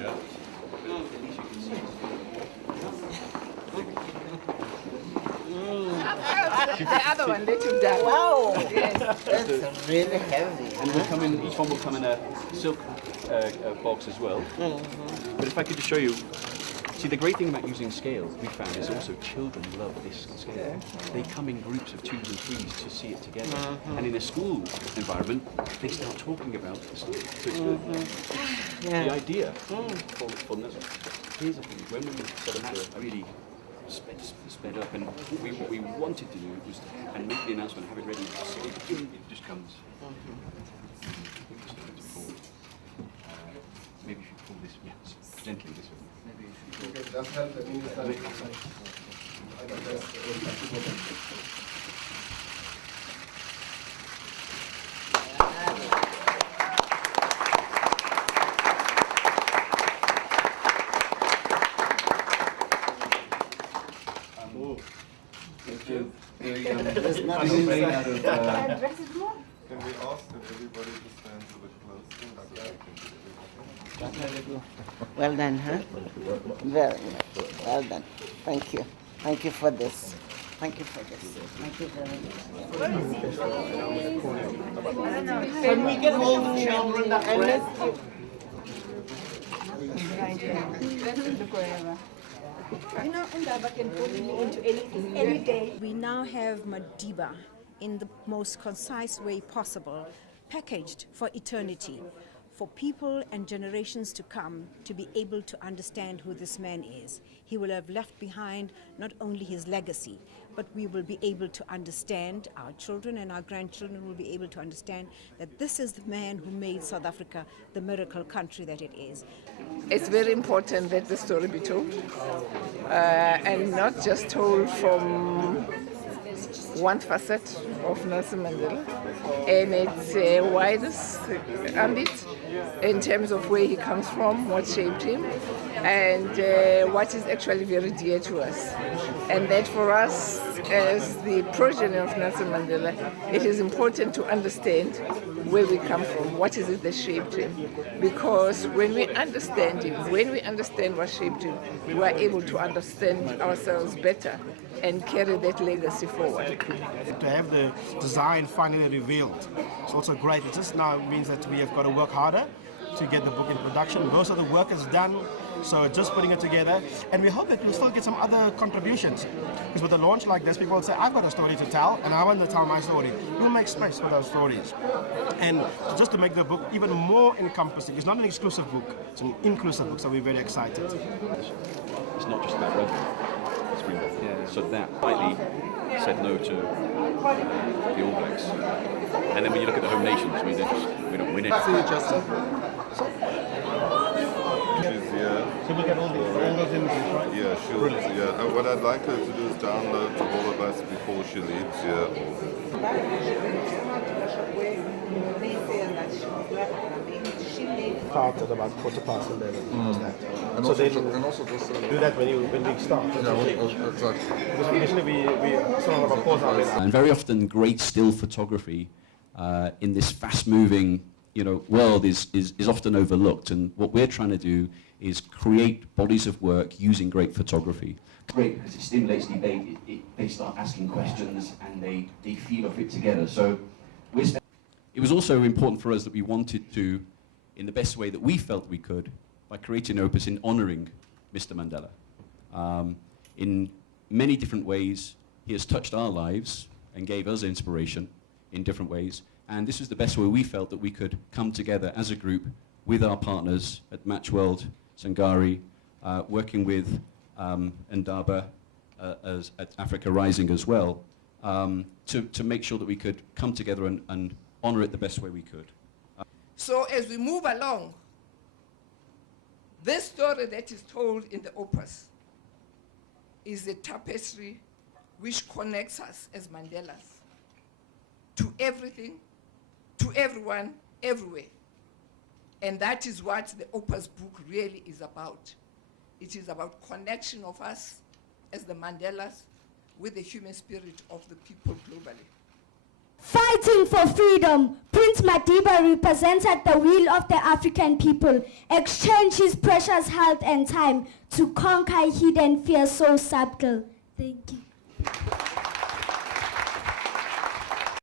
Yeah. The other one that you've done. Wow, that's really heavy. And each one will come in a silk box as well. But if I could just show you, see, the great thing about using scale, we found, is also children love this scale. They come in groups of 2s and 3s to see it together. And in a school environment, they start talking about the story. So it's good. The idea for here's the thing, when we set a matter, I really sped up, and what we wanted to do was and make the announcement, have it ready, so it just comes. Maybe if you pull this gently this way. Just help the minister. Thank you. There's not Can we ask that everybody just stand to the close so that we can Well done, huh? Very much. Well done. Thank you. Thank you for this. Thank you for this. Thank you very much. Can we get all the children that You know, Undaba can put me into anything, any day. We now have Madiba in the most concise way possible, packaged for eternity, for people and generations to come to be able to understand who this man is. He will have left behind not only his legacy, but we will be able to understand, our children and our grandchildren will be able to understand that this is the man who made South Africa the miracle country that it is. It's very important that the story be told, and not just told from one facet of Nelson Mandela, and its widest ambit in terms of where he comes from, what shaped him, and what is actually very dear to us. And that for us, as the progeny of Nelson Mandela, it is important to understand where we come from, what is it that shaped him. Because when we understand him, when we understand what shaped him, we are able to understand ourselves better and carry that legacy forward. To have the design finally revealed, it's also great. It just now means that we have got to work harder to get the book in production. Most of the work is done, so just putting it together, and we hope that we'll still get some other contributions. Because with a launch like this, people will say, I've got a story to tell, and I want to tell my story. We'll make space for those stories. And just to make the book even more encompassing, it's not an exclusive book, it's an inclusive book, so we're very excited. It's not just about rugby. It's been, so that slightly said no to the All Blacks. And then when you look at the home nations, I mean, we don't win it. see you, Justin. She's here. So we'll get all those images, right? Yeah, she'll. Yeah, and what I'd like her to do is download to all of us before she leaves here. Start at about 11:15. And So also, then and also just do that when we start. exactly. Because initially we sort of pause our bit. And very often great still photography in this fast-moving world is often overlooked. And what we're trying to do is create bodies of work using great photography. Great, because it stimulates debate. They start asking questions and they feed off it together. So it was also important for us that we wanted to, in the best way that we felt we could, by creating Opus in honouring Mr. Mandela. In many different ways, he has touched our lives and gave us inspiration in different ways. And this was the best way we felt that we could come together as a group with our partners at Matchworld, Sangari, working with Ndaba at Africa Rising as well, to make sure that we could come together and honour it the best way we could. So as we move along, this story that is told in the Opus is a tapestry which connects us as Mandelas to everything, to everyone, everywhere. And that is what the Opus book really is about. It is about connection of us as the Mandelas with the human spirit of the people globally. Fighting for freedom, Prince Madiba represented the will of the African people, exchanged his precious health and time to conquer hidden fears so subtle. Thank you.